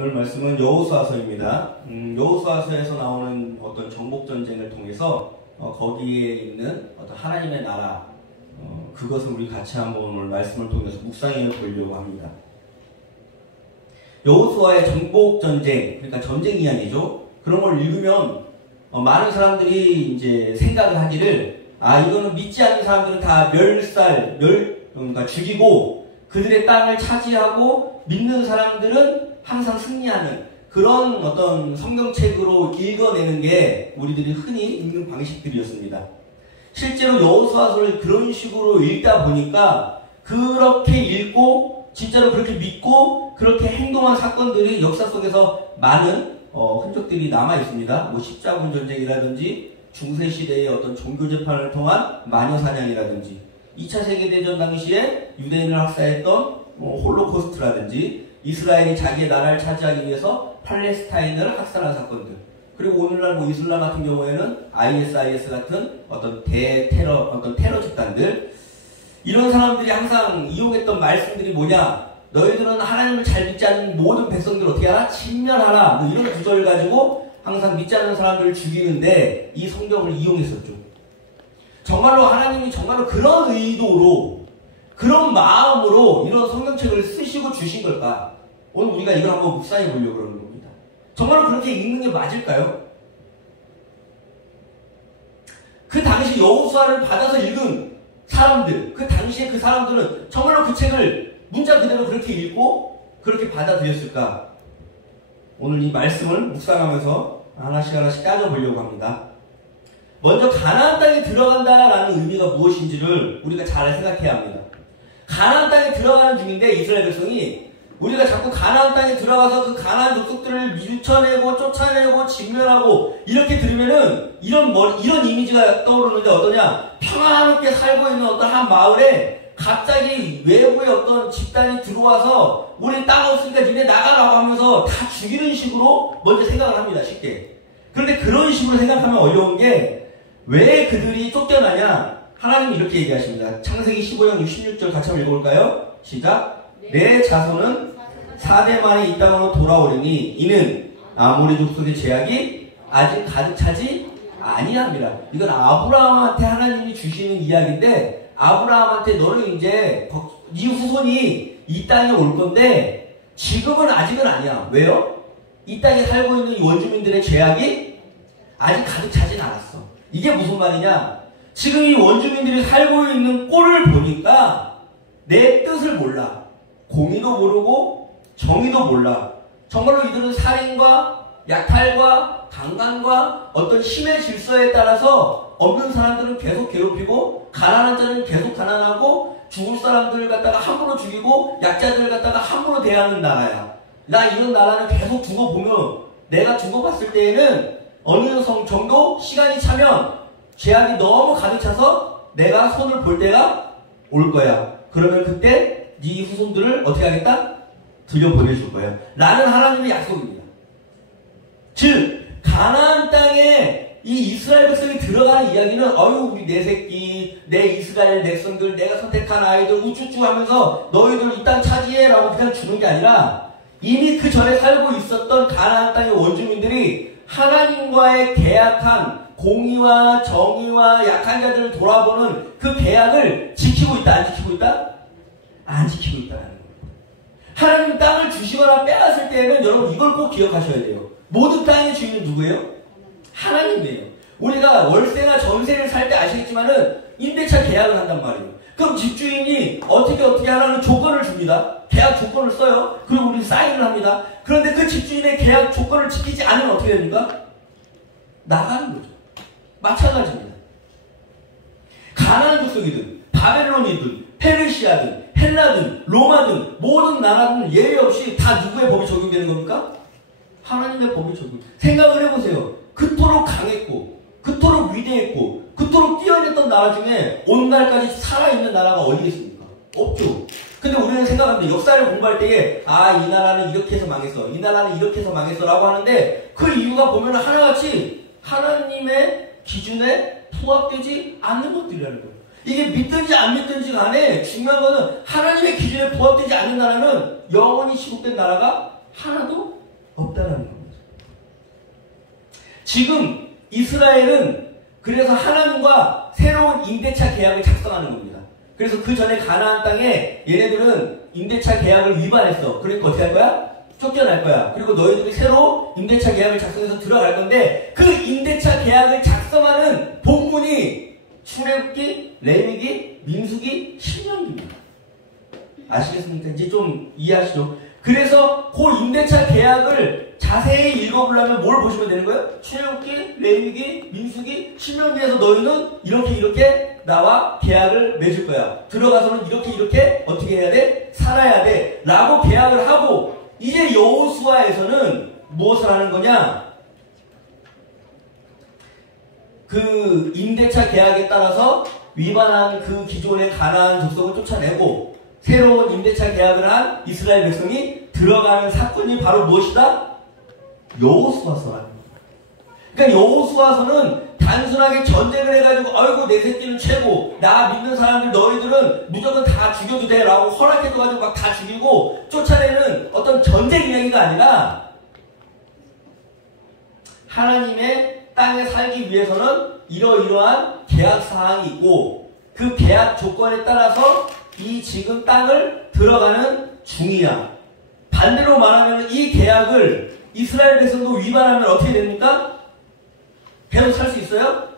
오늘 말씀은 여호수아서입니다. 여호수아서에서 나오는 어떤 정복전쟁을 통해서 거기에 있는 어떤 하나님의 나라, 그것을 우리 같이 한번 오늘 말씀을 통해서 묵상해 보려고 합니다. 여호수아의 정복전쟁, 그러니까 전쟁 이야기죠. 그런 걸 읽으면 많은 사람들이 이제 생각을 하기를, 이거는 믿지 않는 사람들은 다 그러니까 죽이고 그들의 땅을 차지하고 믿는 사람들은 항상 승리하는 그런 어떤 성경책으로 읽어내는 게 우리들이 흔히 읽는 방식들이었습니다. 실제로 여호수아서를 그런 식으로 읽다 보니까 그렇게 읽고 진짜로 그렇게 믿고 그렇게 행동한 사건들이 역사 속에서 많은 흔적들이 남아 있습니다. 십자군 전쟁이라든지 중세시대의 어떤 종교재판을 통한 마녀사냥이라든지 2차 세계대전 당시에 유대인을 학살했던 홀로코스트라든지 이스라엘이 자기의 나라를 차지하기 위해서 팔레스타인을 학살한 사건들, 그리고 오늘날 이슬람 같은 경우에는 ISIS 같은 어떤 테러 집단들, 이런 사람들이 항상 이용했던 말씀들이 뭐냐? 너희들은 하나님을 잘 믿지 않는 모든 백성들을 어떻게 하라? 진멸하라. 이런 구절을 가지고 항상 믿지 않는 사람들을 죽이는데 이 성경을 이용했었죠. 정말로 하나님이 정말로 그런 의도로, 그런 마음으로 이런 성경책을 쓰시고 주신 걸까? 오늘 우리가 이걸 한번 묵상해 보려고 그러는 겁니다. 정말로 그렇게 읽는 게 맞을까요? 그 당시 여호수아를 받아서 읽은 사람들, 그 당시에 그 사람들은 정말로 그 책을 문자 그대로 그렇게 읽고 그렇게 받아들였을까? 오늘 이 말씀을 묵상하면서 하나씩 따져보려고 합니다. 먼저 가나안 땅에 들어간다라는 의미가 무엇인지를 우리가 잘 생각해야 합니다. 가나안 땅에 들어가는 중인데 이스라엘 백성이, 우리가 자꾸 가나안 땅에 들어가서 그 가나안 족속들을 밀쳐내고 쫓아내고 진멸하고 이렇게 들으면은 이런 이미지가 떠오르는데 어떠냐? 평화롭게 살고 있는 어떤 한 마을에 갑자기 외부의 어떤 집단이 들어와서 우리 땅 없으니까 니네 나가라고 하면서 다 죽이는 식으로 먼저 생각을 합니다. 쉽게. 그런데 그런 식으로 생각하면 어려운 게, 왜 그들이 쫓겨나냐? 하나님이 이렇게 얘기하십니다. 창세기 15장 66절 같이 한번 읽어볼까요? 시작. 내 자손은 4대 만에 이 땅으로 돌아오려니 이는 아모리 족속의 제약이 아직 가득 차지 아니함이라. 이건 아브라함한테 하나님이 주시는 이야기인데, 아브라함한테 너는 이제 네 후손이 이 땅에 올 건데 지금은 아직은 아니야. 왜요? 이 땅에 살고 있는 이 원주민들의 제약이 아직 가득 차진 않았어. 이게 무슨 말이냐? 지금 이 원주민들이 살고 있는 꼴을 보니까 내 뜻을 몰라. 공의도 모르고 정의도 몰라. 정말로 이들은 살인과 약탈과 강간과 어떤 힘의 질서에 따라서 없는 사람들은 계속 괴롭히고 가난한 자는 계속 가난하고 죽을 사람들을 갖다가 함부로 죽이고 약자들을 갖다가 함부로 대하는 나라야. 나 이런 나라를 계속 두고 보면, 내가 두고 봤을 때에는 어느 정도 시간이 차면 죄악이 너무 가득 차서 내가 손을 볼 때가 올 거야. 그러면 그때 네 후손들을 어떻게 하겠다? 들여보내줄 거야. 라는 하나님의 약속입니다. 즉 가나안 땅에 이 이스라엘 백성이 들어가는 이야기는 우리 내 새끼, 내 이스라엘 백성들, 내가 선택한 아이들 우쭈쭈 하면서 너희들 이 땅 차지해 라고 그냥 주는 게 아니라, 이미 그 전에 살고 있었던 가나안 땅의 원주민들이 하나님과의 계약한 공의와 정의와 약한 자들을 돌아보는 그 계약을 지키고 있다, 안 지키고 있다? 안 지키고 있다는 거예요. 하나님 땅을 주시거나 빼앗을 때에는 여러분 이걸 꼭 기억하셔야 돼요. 모든 땅의 주인은 누구예요? 하나님이에요. 우리가 월세나 전세를 살 때 아시겠지만은 임대차 계약을 한단 말이에요. 그럼 집주인이 어떻게 하라는 조건을 줍니다. 계약 조건을 써요. 그리고 우리 사인을 합니다. 그런데 그 집주인의 계약 조건을 지키지 않으면 어떻게 됩니까? 나가는 거죠. 마찬가지입니다. 가나안 족속이든 바벨론이든 페르시아든 헬라든 로마든 모든 나라는 예외 없이 다 누구의 법이 적용되는 겁니까? 하나님의 법이 적용. 생각을 해보세요. 그토록 강했고 그토록 위대했고 그토록 뛰어냈던 나라 중에 오늘날까지 살아있는 나라가 어디겠습니까? 없죠. 근데 우리는 생각합니다. 역사를 공부할 때에 이 나라는 이렇게 해서 망했어, 이 나라는 이렇게 해서 망했어 라고 하는데, 그 이유가 보면 하나같이 하나님의 기준에 부합되지 않는 것들이라는 거예요. 이게 믿든지 안 믿든지 간에 중요한 거는 하나님의 기준에 부합되지 않는 나라는 영원히 지속된 나라가 하나도 없다는 겁니다. 지금 이스라엘은 그래서 하나님과 새로운 임대차 계약을 작성하는 겁니다. 그래서 그 전에 가나안 땅에 얘네들은 임대차 계약을 위반했어. 그러니까 어떻게 할 거야? 쫓겨날 거야. 그리고 너희들이 새로 임대차 계약을 작성해서 들어갈 건데 그 임대차 계약을 작성하는 본문이 출애굽기, 레위기, 민수기, 신명기입니다. 아시겠습니까? 이제 좀 이해하시죠? 그래서 그 임대차 계약을 자세히 읽어보려면 뭘 보시면 되는 거예요? 출애굽기, 레위기, 민수기, 신명기에서 너희는 이렇게 나와 계약을 맺을 거야. 들어가서는 이렇게 어떻게 해야 돼? 살아야 돼. 라고 계약을 하고 이제 여호수아에서는 무엇을 하는 거냐? 그 임대차 계약에 따라서 위반한 그 기존의 가나안 족속을 쫓아내고 새로운 임대차 계약을 한 이스라엘 백성이 들어가는 사건이 바로 무엇이다? 여호수아서라는 겁니다. 그러니까 여호수아서는 단순하게 전쟁을 해가지고 아이고 내 새끼는 최고, 나 믿는 사람들 너희들은 무조건 다 죽여도 돼 라고 허락해줘가지고 막 다 죽이고 쫓아내는 어떤 전쟁 이야기가 아니라 하나님의 땅에 살기 위해서는 이러이러한 계약 사항이 있고 그 계약 조건에 따라서 이 지금 땅을 들어가는 중이야. 반대로 말하면 이 계약을 이스라엘 백성도 위반하면 어떻게 됩니까? 계속 살 수 있어요?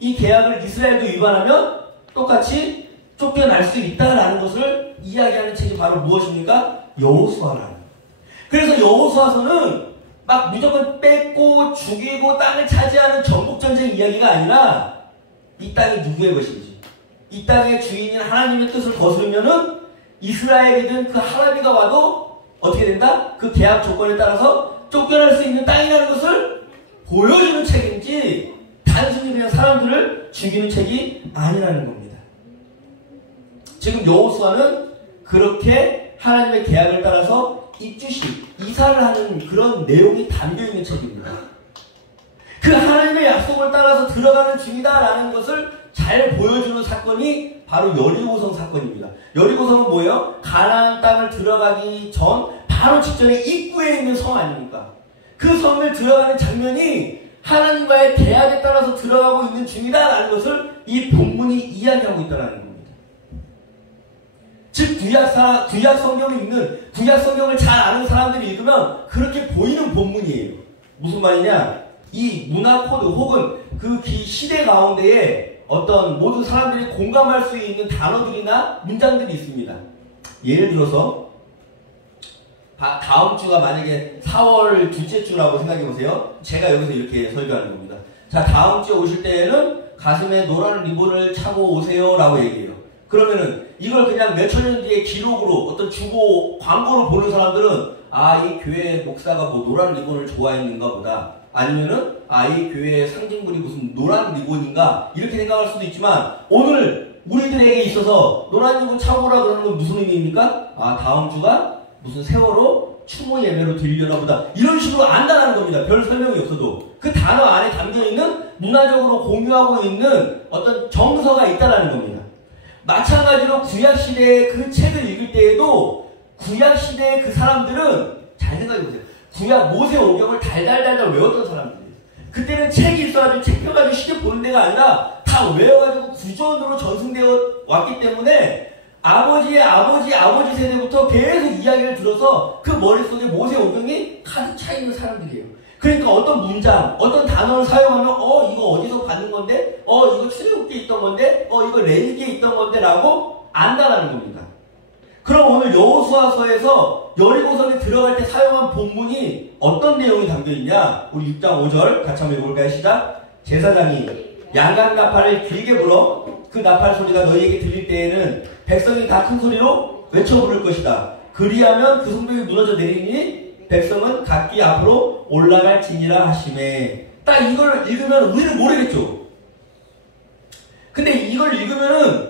이 계약을 이스라엘도 위반하면 똑같이 쫓겨날 수 있다라는 것을 이야기하는 책이 바로 무엇입니까? 여호수아라는 거예요. 그래서 여호수아서는 막 무조건 뺏고 죽이고 땅을 차지하는 전국전쟁 이야기가 아니라 이 땅이 누구의 것인지, 이 땅의 주인인 하나님의 뜻을 거스르면은 이스라엘이든 그 하나비가 와도 어떻게 된다? 그 계약 조건에 따라서 쫓겨날 수 있는 땅이라는 것을 보여주는 책인지 단순히 그냥 사람들을 죽이는 책이 아니라는 겁니다. 지금 여호수아는 그렇게 하나님의 계약을 따라서 이사를 하는 그런 내용이 담겨있는 책입니다. 그 하나님의 약속을 따라서 들어가는 중이다라는 것을 잘 보여주는 사건이 바로 여리고성 사건입니다. 여리고성은 뭐예요? 가나안 땅을 들어가기 전 바로 직전에 입구에 있는 성 아닙니까? 그 성을 들어가는 장면이 하나님과의 계약에 따라서 들어가고 있는 중이다라는 것을 이 본문이 이야기하고 있다는 겁니다. 즉 구약 성경을 읽는, 구약 성경을 잘 아는 사람들이 읽으면 그렇게 보이는 본문이에요. 무슨 말이냐? 이 문화 코드 혹은 그 시대 가운데에 어떤 모든 사람들이 공감할 수 있는 단어들이나 문장들이 있습니다. 예를 들어서 다음 주가 만약에 4월 둘째 주라고 생각해 보세요. 제가 여기서 이렇게 설교하는 겁니다. 자, 다음 주에 오실 때에는 가슴에 노란 리본을 차고 오세요 라고 얘기해요. 그러면은 이걸 그냥 몇천 년 뒤에 기록으로 어떤 주고 광고로 보는 사람들은 이 교회 목사가 뭐 노란 리본을 좋아했는가 보다, 아니면은 이 교회의 상징물이 무슨 노란 리본인가 이렇게 생각할 수도 있지만, 오늘 우리들에게 있어서 노란 리본 차고라 그러는 건 무슨 의미입니까? 다음 주가 무슨 세월호 추모 예배로 들려나 보다, 이런 식으로 안다라는 겁니다. 별 설명이 없어도 그 단어 안에 담겨있는 문화적으로 공유하고 있는 어떤 정서가 있다라는 겁니다. 마찬가지로 구약시대의 그 책을 읽을 때에도 구약시대의 그 사람들은 잘 생각해보세요. 구약 모세오경을 달달달달 외웠던 사람들이에요. 그때는 책이 있어가지고 책 펴가지고 쉽게 보는 데가 아니라 다 외워가지고 구전으로 전승되어 왔기 때문에 아버지의 아버지 세대부터 계속 이야기를 들어서 그 머릿속에 모세오경이 가득 차 있는 사람들이에요. 그러니까 어떤 문장, 어떤 단어를 사용하면 이거 어디서 받는 건데? 이거 출애굽기에 있던 건데? 이거 레위기에 있던 건데? 라고 안다라는 겁니다. 그럼 오늘 여호수아서에서 여리고성에 들어갈 때 사용한 본문이 어떤 내용이 담겨있냐? 우리 6장 5절 같이 한번 읽어볼까요? 시작! 제사장이 양각 나팔을 길게 불어 그 나팔 소리가 너희에게 들릴 때에는 백성이 다 큰 소리로 외쳐 부를 것이다. 그리하면 그 성벽이 무너져 내리니 백성은 각기 앞으로 올라갈지니라 하시매. 딱 이걸 읽으면 우리는 모르겠죠. 근데 이걸 읽으면은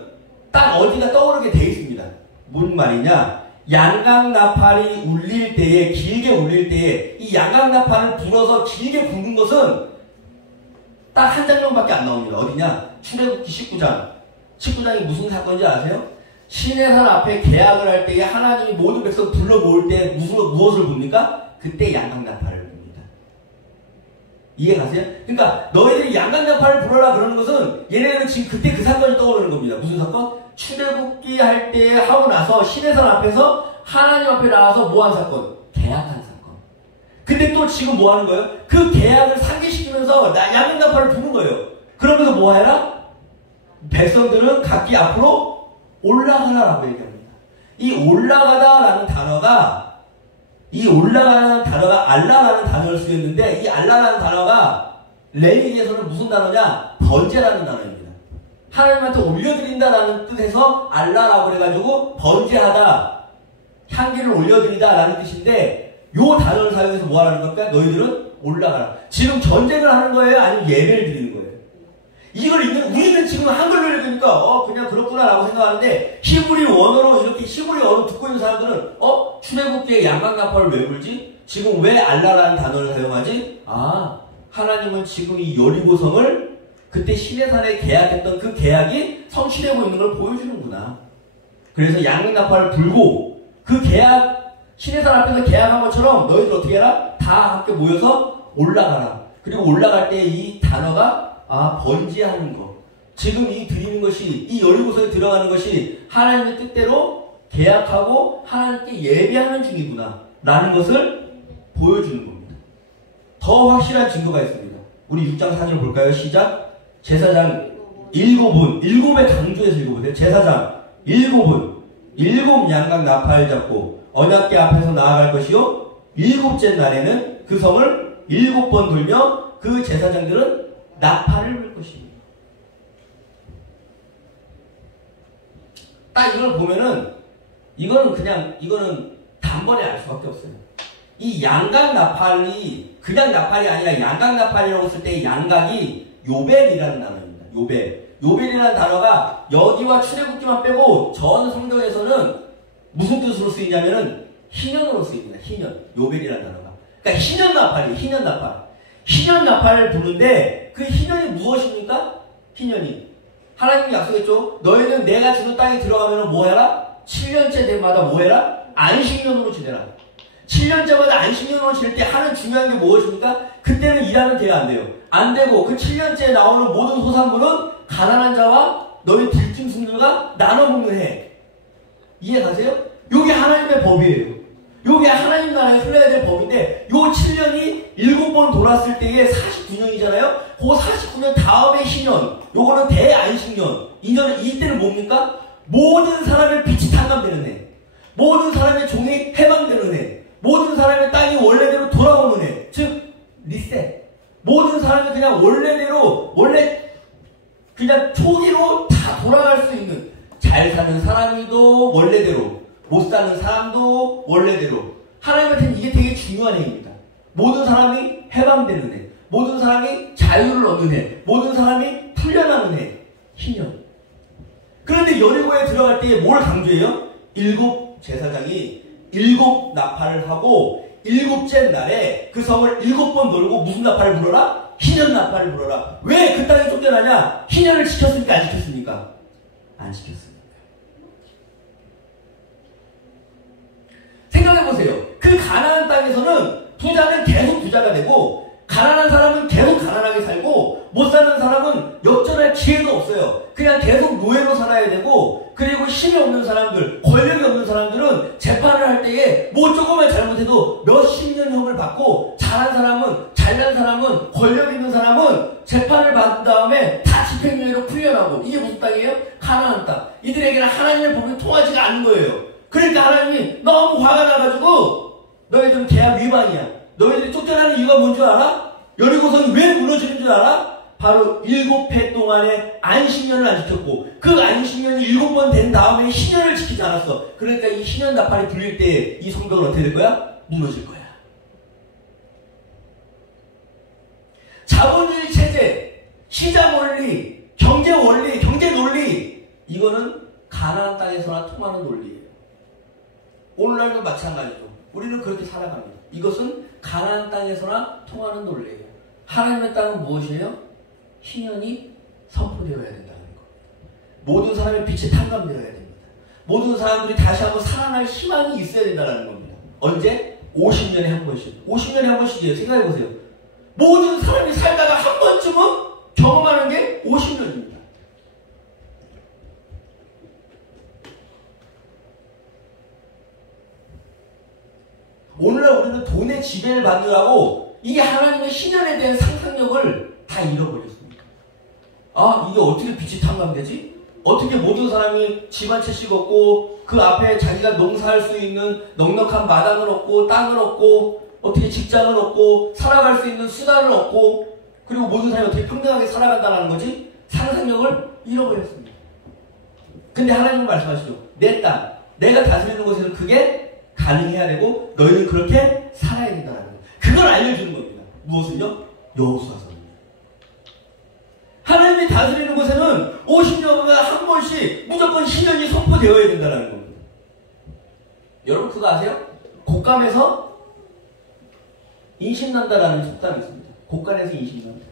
딱 어디가 떠오르게 돼 있습니다. 뭔 말이냐? 양각 나팔이 울릴 때에, 길게 울릴 때에 이 양각 나팔을 불어서 길게 부는 것은 딱 한 장면밖에 안 나옵니다. 어디냐? 출애굽기 19장이 무슨 사건인지 아세요? 시내산 앞에 계약을 할 때에 하나님이 모든 백성 불러 모을 때 무엇을 봅니까? 그때 양강나팔을 봅니다. 이해 가세요? 그러니까 너희들이 양강나팔을 불러라 그러는 것은 얘네들은 지금 그때 그 사건이 떠오르는 겁니다. 무슨 사건? 출애굽기 할 때 하고 나서 시내산 앞에서 하나님 앞에 나와서 뭐 한 사건? 계약한 사건. 근데 또 지금 뭐 하는 거예요? 그 계약을 상기시키면서 양강나팔을 부는 거예요. 그러면서 뭐 해라? 백성들은 각기 앞으로 올라가라라고 얘기합니다. 이 올라가다라는 단어가 알라라는 단어를 쓰였는데 이 알라라는 단어가 레위기에서는 무슨 단어냐? 번제라는 단어입니다. 하나님한테 올려드린다라는 뜻에서 알라라고 해가지고 번제하다, 향기를 올려드리다라는 뜻인데 요 단어를 사용해서 뭐 하라는 겁니까? 너희들은 올라가라. 지금 전쟁을 하는 거예요? 아니면 예배를 드리는 거예요? 이걸 우리는 지금 한글로 읽으니까 그냥 그렇구나라고 생각하는데 히브리 원어로 이렇게 히브리 언어 듣고 있는 사람들은 출애굽기에 양강나팔을 왜 불지? 지금 왜 알라라는 단어를 사용하지? 하나님은 지금 이 여리고성을 그때 시내산에 계약했던 그 계약이 성취되고 있는 걸 보여주는구나. 그래서 양강나팔을 불고 그 계약 시내산 앞에서 계약한 것처럼 너희들 어떻게 해라? 다 함께 모여서 올라가라. 그리고 올라갈 때 이 단어가 번제하는 거. 지금 이 드리는 것이, 이 여리고성에 들어가는 것이 하나님의 뜻대로 계약하고 하나님께 예배하는 중이구나. 라는 것을 보여주는 겁니다. 더 확실한 증거가 있습니다. 우리 6장 4절 볼까요? 시작. 제사장 7의 강조해서 읽어보세요. 제사장 7 양각 나팔 잡고 언약궤 앞에서 나아갈 것이요. 7째 날에는 그 성을 7번 돌며 그 제사장들은 나팔을 불 것입니다. 딱 이걸 보면은 이거는 단번에 알 수밖에 없어요. 이 양각 나팔이 그냥 나팔이 아니라 양각 나팔이라고 쓸 때 양각이 요벨이라는 단어입니다. 요벨이라는 단어가 여기와 출애굽기만 빼고 전 성경에서는 무슨 뜻으로 쓰이냐면은 희년으로 쓰입니다. 희년. 요벨이라는 단어가. 그러니까 희년 나팔이에요. 희년 나팔. 희년 나팔을 부는데 그 희년이 무엇입니까? 희년이 하나님이 약속했죠. 너희는 내가 주는 땅에 들어가면 뭐 해라? 7년째 때마다 뭐 해라? 안식년으로 지내라. 7년째마다 안식년으로 지낼 때 하는 중요한 게 무엇입니까? 그때는 일하면 돼야 안 돼요. 안 되고 그 7년째에 나오는 모든 소산물은 가난한 자와 너희 들짐승들과 나눠 먹는 해. 이해 가세요? 요게 하나님의 법이에요. 요게 하나님 나라에 흘러야 될 법인데 요 7년이 7번 돌았을 때에 49년이잖아요. 그 49년 다음에 희년, 요거는 대안식년. 이때는 뭡니까? 모든 사람의 빛이 탕감되는 해. 모든 사람의 종이 해방되는 해. 모든 사람의 땅이 원래대로 돌아오는 해. 즉 리셋. 모든 사람이 그냥 원래대로 그냥 초기로 다 돌아갈 수 있는, 잘 사는 사람이도 원래대로, 못 사는 사람도 원래대로. 하나님한테는 이게 되게 중요한 해입니다. 모든 사람이 해방되는 해. 모든 사람이 자유를 얻는 해. 모든 사람이 풀려나는 해. 희년. 그런데 여리고에 들어갈 때 뭘 강조해요? 7 제사장이 7 나팔을 하고 7째 날에 그 성을 7번 돌고 무슨 나팔을 불어라? 희년 나팔을 불어라. 왜 그 땅에 쫓겨나냐? 희년을 지켰습니까? 안 지켰습니까? 안 지켰습니다. 생각해보세요. 그 가나안 땅에서는 부자는 계속 부자가 되고 가난한 사람은 계속 가난하게 살고 못 사는 사람은 역전할 기회도 없어요. 그냥 계속 노예로 살아야 되고, 그리고 힘이 없는 사람들, 권력이 없는 사람들은 재판을 할 때에 뭐 조금만 잘못해도 몇십 년형을 받고, 잘난 사람은, 권력 있는 사람은 재판을 받은 다음에 다 집행유예로 풀려나고. 이게 무슨 땅이에요? 가나안 땅. 이들에게는 하나님의 법이 통하지가 않는 거예요. 그러니까 하나님이 너무 화가 나가지고 너희들은 계약 위반이야. 너희들이 쫓겨나는 이유가 뭔 줄 알아? 여리고성이 왜 무너지는 줄 알아? 바로 7해 동안의 안식년을 안 지켰고, 그 안식년이 7번 된 다음에 희년을 지키지 않았어. 그러니까 이 희년 나팔이 불릴 때 이 성벽은 어떻게 될 거야? 무너질 거야. 자본주의 체제, 시장 원리, 경제 원리, 경제 논리, 이거는 가나안 땅에서나 통하는 논리예요. 오늘날도 마찬가지죠. 우리는 그렇게 살아갑니다. 이것은 가나안 땅에서나 통하는 논리예요. 하나님의 땅은 무엇이에요? 희년이 선포되어야 된다는 거. 모든 사람의 빛이 탕감되어야 됩니다. 모든 사람들이 다시 한번 살아날 희망이 있어야 된다는 겁니다. 언제? 50년에 한 번씩. 50년에 한 번씩이에요. 생각해보세요. 모든 사람이 살다가 한 번쯤은 경험하는 게 50년입니다. 오늘날 우리는 돈의 지배를 받느라고 이게 하나님의 신현에 대한 상상력을 다 잃어버렸습니다. 아, 이게 어떻게 빛이 탕감되지? 어떻게 모든 사람이 집 한 채씩 얻고 그 앞에 자기가 농사할 수 있는 넉넉한 마당을 얻고 땅을 얻고 어떻게 직장을 얻고 살아갈 수 있는 수단을 얻고 그리고 모든 사람이 어떻게 평등하게 살아간다는 거지? 상상력을 잃어버렸습니다. 근데 하나님은 말씀하시죠. 내 땅, 내가 다스리는 곳에서 그게 가능해야 되고 너희는 그렇게 살아야 된다는 거예요. 그걸 알려주는 겁니다. 무엇을요? 여호수아서입니다. 하나님이 다스리는 곳에는 50년마다 한 번씩 무조건 신년이 선포되어야 된다는 겁니다. 여러분 그거 아세요? 곶감에서 인심난다라는 속담이 있습니다. 곶감에서 인심난다.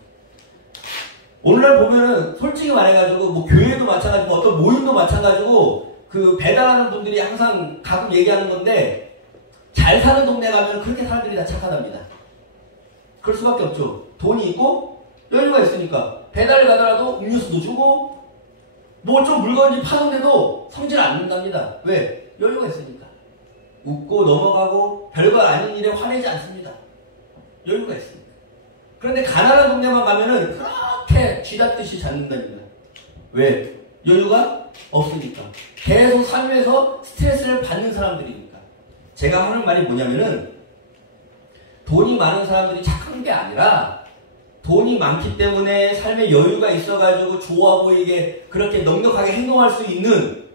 오늘날 보면은 솔직히 말해가지고 뭐 교회도 마찬가지고 어떤 모임도 마찬가지고 그 배달하는 분들이 항상 가끔 얘기하는 건데 잘 사는 동네 가면 그렇게 사람들이 다 착하답니다. 그럴 수밖에 없죠. 돈이 있고 여유가 있으니까 배달을 가더라도 음료수도 주고 뭐 좀 물건이 파손돼도 성질 안 낸답니다. 왜? 여유가 있으니까. 웃고 넘어가고 별거 아닌 일에 화내지 않습니다. 여유가 있으니까. 그런데 가난한 동네만 가면은 그렇게 쥐닫듯이 잡는답니다. 왜? 여유가 없으니까. 계속 삶에서 스트레스를 받는 사람들이니까. 제가 하는 말이 뭐냐면은 돈이 많은 사람들이 착한 게 아니라 돈이 많기 때문에 삶에 여유가 있어가지고 좋아 보이게 그렇게 넉넉하게 행동할 수 있는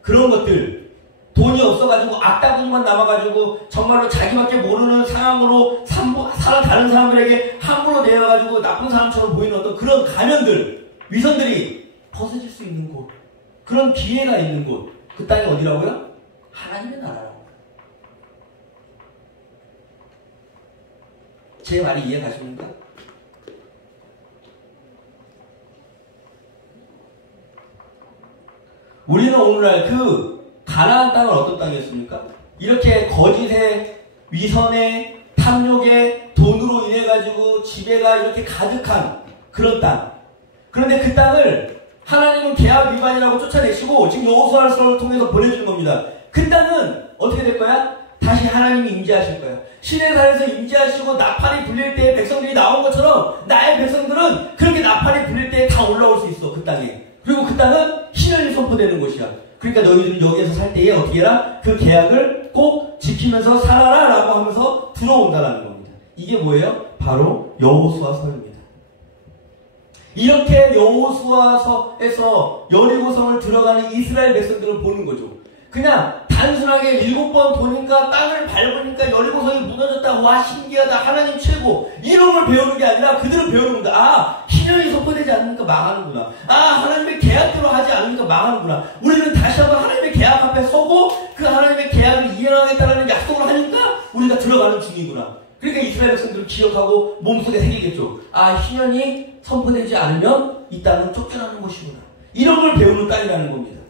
그런 것들, 돈이 없어가지고 악다구니만 남아가지고 정말로 자기밖에 모르는 상황으로 다른 사람들에게 함부로 대해가지고 나쁜 사람처럼 보이는 어떤 그런 가면들, 위선들이 벗어질 수 있는 곳, 그런 기회가 있는 곳, 그 땅이 어디라고요? 하나님의 나라라고. 제 말이 이해가십니까? 우리는 오늘날 그 가나안 땅은 어떤 땅이었습니까? 이렇게 거짓에, 위선에, 탐욕에, 돈으로 인해가지고 지배가 이렇게 가득한 그런 땅. 그런데 그 땅을 하나님은 계약 위반이라고 쫓아내시고 지금 여호수아서를 통해서 보내주는 겁니다. 그 땅은 어떻게 될 거야? 다시 하나님이 임재하실 거야. 신의 산에서 임재하시고 나팔이 불릴 때 백성들이 나온 것처럼 나의 백성들은 그렇게 나팔이 불릴 때 다 올라올 수 있어. 그 땅에. 그리고 그 땅은 신현이 선포되는 곳이야. 그러니까 너희들은 여기에서 살 때에 어떻게 해라? 그 계약을 꼭 지키면서 살아라 라고 하면서 들어온다는 겁니다. 이게 뭐예요? 바로 여호수아서입니다. 이렇게 여호수아서에서 여리고성을 들어가는 이스라엘 백성들을 보는 거죠. 그냥 단순하게 7번 도니까 땅을 밟으니까 여리고성이 무너졌다. 와 신기하다. 하나님 최고. 이런 걸 배우는 게 아니라 그들은 배우는 겁니다. 아 신현이 선포되지 않으니까 망하는구나. 아 하나님의 계약대로 하지 않으니까 망하는구나. 우리는 다시 한번 하나님의 계약 앞에 서고 그 하나님의 계약을 이행하겠다는 약속을 하니까 우리가 들어가는 중이구나. 그러니까 이스라엘 백성들을 기억하고 몸속에 새기겠죠. 아 신현이 선포되지 않으면 이 땅은 쫓겨나는 곳이구나. 이런 걸 배우는 땅이라는 겁니다.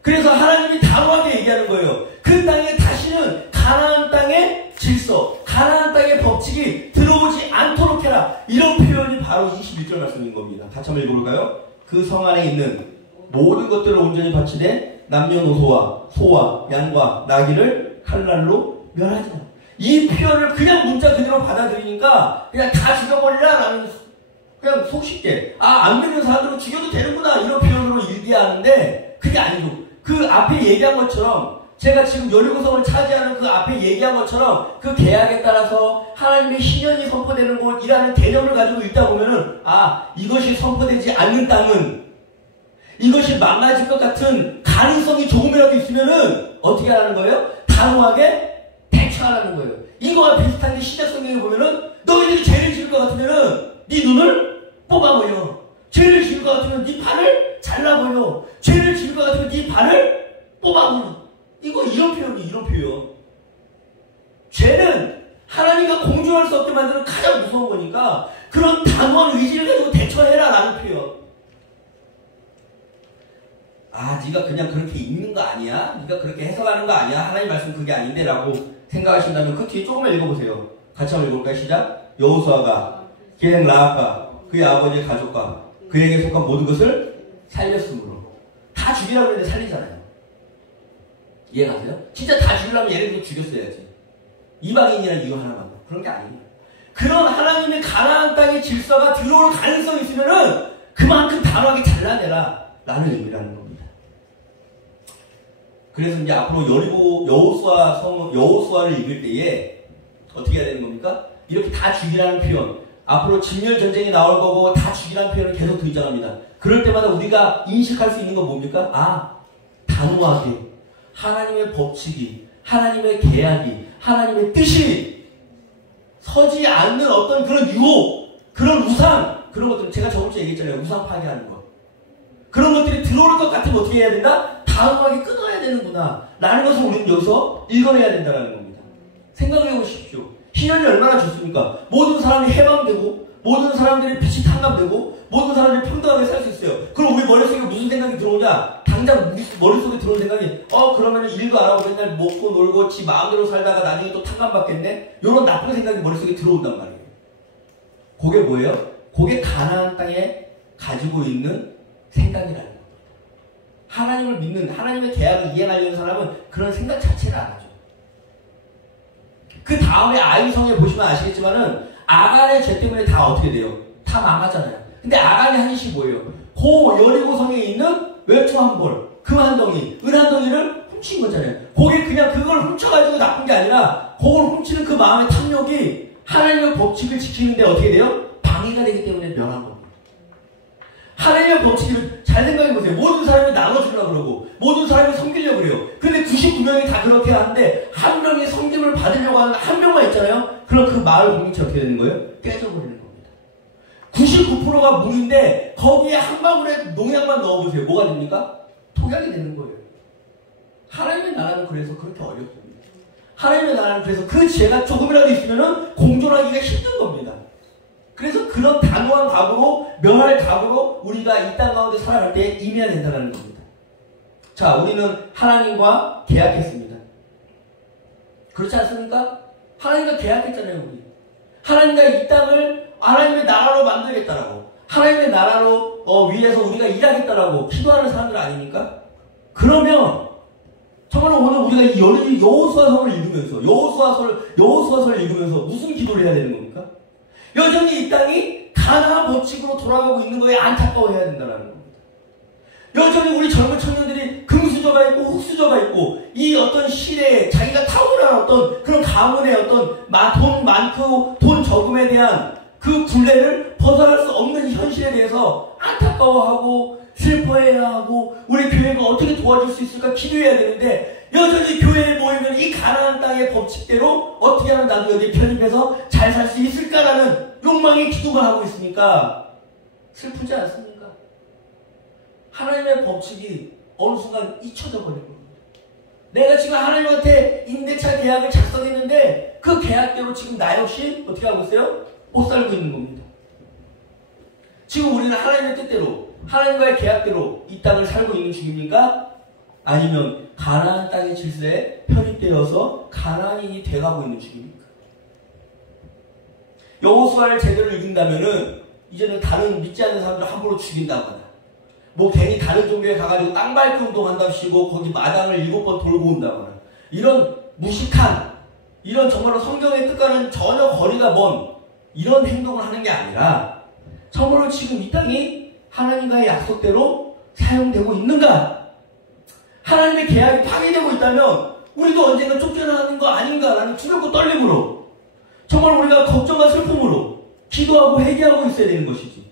그래서 하나님이 단호하게 얘기하는 거예요. 그 땅에 다시는 가나안 땅의 질서, 가나안 땅의 법칙이 들어오지 않도록 해라. 이런 표현이 바로 21절 말씀인 겁니다. 같이 한번 읽어볼까요? 그 성 안에 있는 모든 것들을 온전히 바치되 남녀노소와 소와 양과 나귀를 칼날로 멸하지 않아. 이 표현을 그냥 문자 그대로 받아들이니까 그냥 다 죽여버리라 라는 그냥 속쉽게 안 믿는 사람들은 죽여도 되는구나 이런 표현으로 일기하는데 그게 아니고 그 앞에 얘기한 것처럼 제가 지금 여리고성을 차지하는 그 앞에 얘기한 것처럼 그 계약에 따라서 하나님의 신현이 선포되는 곳이라는 개념을 가지고 있다 보면은 이것이 선포되지 않는 땅은 이것이 망가질 것 같은 가능성이 조금이라도 있으면은 어떻게 하라는 거예요? 단호하게 대처하라는 거예요. 이거와 비슷한 게 시대성경에 보면은 너희들이 죄를 지을 것 같으면은 네 눈을 뽑아버려. 죄를 지을 것 같으면 네 팔을 잘라버려. 죄를 지을 것 같으면 네 발을 뽑아버려. 이런 표현이 이런 표현. 죄는 하나님과 공존할 수 없게 만드는 가장 무서운 거니까 그런 단호한 의지를 가지고 대처해라 라는 표현. 아, 네가 그냥 그렇게 읽는 거 아니야? 네가 그렇게 해석하는 거 아니야? 하나님 말씀 그게 아닌데 라고 생각하신다면 그 뒤에 조금만 읽어보세요. 같이 한번 읽어볼까요? 시작. 여호수아가 기생 라합과 그의 아버지의 가족과 그에게 속한 모든 것을 살렸으므로. 다 죽이라고 했는데 살리잖아요. 이해가세요? 진짜 다 죽이려면 얘네들 죽였어야지. 이방인이라는 이유 하나만. 그런 게 아니에요. 그런 하나님의 가나안 땅의 질서가 들어올 가능성이 있으면은 그만큼 단호하게 잘라내라 라는 의미라는 겁니다. 그래서 이제 앞으로 여호수아를 읽을 때에 어떻게 해야 되는 겁니까? 이렇게 다 죽이라는 표현, 앞으로 진멸 전쟁이 나올 거고 다 죽이라는 표현을 계속 등장합니다. 그럴 때마다 우리가 인식할 수 있는 건 뭡니까? 아, 단호하게 하나님의 법칙이, 하나님의 계약이, 하나님의 뜻이 서지 않는 어떤 그런 유혹, 그런 우상, 그런 것들, 제가 저번 주에 얘기했잖아요. 우상 파괴하는 것. 그런 것들이 들어올 것 같으면 어떻게 해야 된다? 단호하게 끊어야 되는구나 라는 것을 우리는 여기서 읽어내야 된다는 겁니다. 생각을 해보십시오. 신앙이 얼마나 좋습니까? 모든 사람이 해방되고, 모든 사람들이 빛이 탕감되고, 모든 사람들이 평등하게 살 수 있어요. 그럼 우리 머릿속에 무슨 생각이 들어오냐? 당장 머릿속에 들어온 생각이 그러면은 일도 안 하고 맨날 먹고 놀고 지 마음대로 살다가 나중에 또 탕감받겠네? 이런 나쁜 생각이 머릿속에 들어온단 말이에요. 그게 뭐예요? 그게 가나안 땅에 가지고 있는 생각이라는 겁니다. 하나님을 믿는, 하나님의 계약을 이행하려는 사람은 그런 생각 자체를 안 하죠. 그 다음에 아이성에 보시면 아시겠지만은 아간의 죄 때문에 다 어떻게 돼요? 다 망하잖아요. 근데 아간의 한 짓이 뭐예요? 여리고성에 있는 외투 한 벌, 금 한 덩이, 은 한 덩이를 훔친 거잖아요. 거기 그냥 그걸 훔쳐가지고 나쁜 게 아니라 그걸 훔치는 그 마음의 탐욕이 하나님의 법칙을 지키는데 어떻게 돼요? 방해가 되기 때문에 멸한 겁니다. 하나님의 법칙을 잘 생각해보세요. 모든 사람이 나눠주려고 그러고 모든 사람이 섬기려고 그래요. 근데 99명이 다 그렇게 하는데 한 명이 섬김을 받으려고 하는 한 명만 있잖아요. 그럼 그 마을 공동체 어떻게 되는 거예요? 깨져버리는 겁니다. 99%가 묵인데 거기에 한 방울의 농약만 넣어보세요. 뭐가 됩니까? 독약이 되는 거예요. 하나님의 나라는 그래서 그렇게 어렵습니다. 하나님의 나라는 그래서 그 죄가 조금이라도 있으면 공존하기가 힘든 겁니다. 그래서 그런 단호한 각오로, 멸할 각오로 우리가 이 땅 가운데 살아갈 때 임해야 된다는 겁니다. 자, 우리는 하나님과 계약했습니다. 그렇지 않습니까? 하나님과 계약했잖아요, 우리. 하나님과 이 땅을 하나님의 나라로 만들겠다라고, 하나님의 나라로 위해서 우리가 일하겠다라고 기도하는 사람들 아닙니까? 그러면 정말 오늘 우리가 이 여호수아서를 읽으면서 여호수아서를 읽으면서 무슨 기도를 해야 되는 겁니까? 여전히 이 땅이 가나안 법칙으로 돌아가고 있는 거에 안타까워해야 된다는 겁니다. 여전히 우리 젊은 청년들이 금수저가 있고 흙수저가 있고 이 어떤 시대에 자기가 타오르는 어떤 그런 가문의 어떤 돈 많고 돈 적음에 대한 그 굴레를 벗어날 수 없는 현실에 대해서 안타까워하고 슬퍼해야 하고 우리 교회가 어떻게 도와줄 수 있을까 기도해야 되는데 여전히 교회에 모이면 이 가나안 땅의 법칙대로 어떻게 하면 나도 여기 편입해서 잘 살 수 있을까라는 욕망의 기도만 하고 있으니까 슬프지 않습니까? 하나님의 법칙이 어느 순간 잊혀져 버린 겁니다. 내가 지금 하나님한테 임대차 계약을 작성했는데 그 계약대로 지금 나 역시 어떻게 하고 있어요? 못 살고 있는 겁니다. 지금 우리는 하나님의 뜻대로 하나님과의 계약대로 이 땅을 살고 있는 중입니까? 아니면 가나안 땅의 질서에 편입되어서 가나안인이 돼가고 있는 중입니까? 여호수아를 제대로 읽는다면은 이제는 다른 믿지 않는 사람들 함부로 죽인다거나 뭐 괜히 다른 종교에 가가지고 땅 밟기 운동한답시고 거기 마당을 7번 돌고 온다거나 이런 무식한 이런 정말로 성경의 뜻과는 전혀 거리가 먼 이런 행동을 하는 게 아니라 정말로 지금 이 땅이 하나님과의 약속대로 사용되고 있는가? 하나님의 계약이 파괴되고 있다면 우리도 언젠가 쫓겨나는 거 아닌가라는 두렵고 떨림으로 정말 우리가 걱정과 슬픔으로 기도하고 회개하고 있어야 되는 것이지.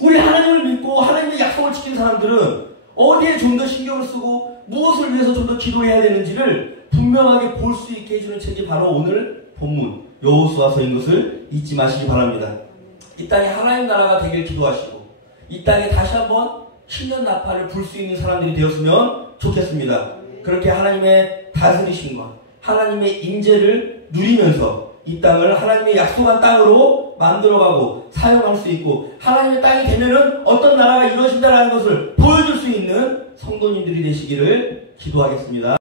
우리 하나님을 믿고 하나님의 약속을 지킨 사람들은 어디에 좀 더 신경을 쓰고 무엇을 위해서 좀 더 기도해야 되는지를 분명하게 볼 수 있게 해주는 책이 바로 오늘 본문 여호수아서인 것을 잊지 마시기 바랍니다. 이 땅에 하나님 나라가 되길 기도하시고 이 땅에 다시 한번 신년 나팔을 불 수 있는 사람들이 되었으면 좋겠습니다. 그렇게 하나님의 다스리심과 하나님의 임재를 누리면서 이 땅을 하나님의 약속한 땅으로 또 만들어가고 사용할 수 있고 하나님의 땅이 되면은 어떤 나라가 이루어진다라는 것을 보여줄 수 있는 성도님들이 되시기를 기도하겠습니다.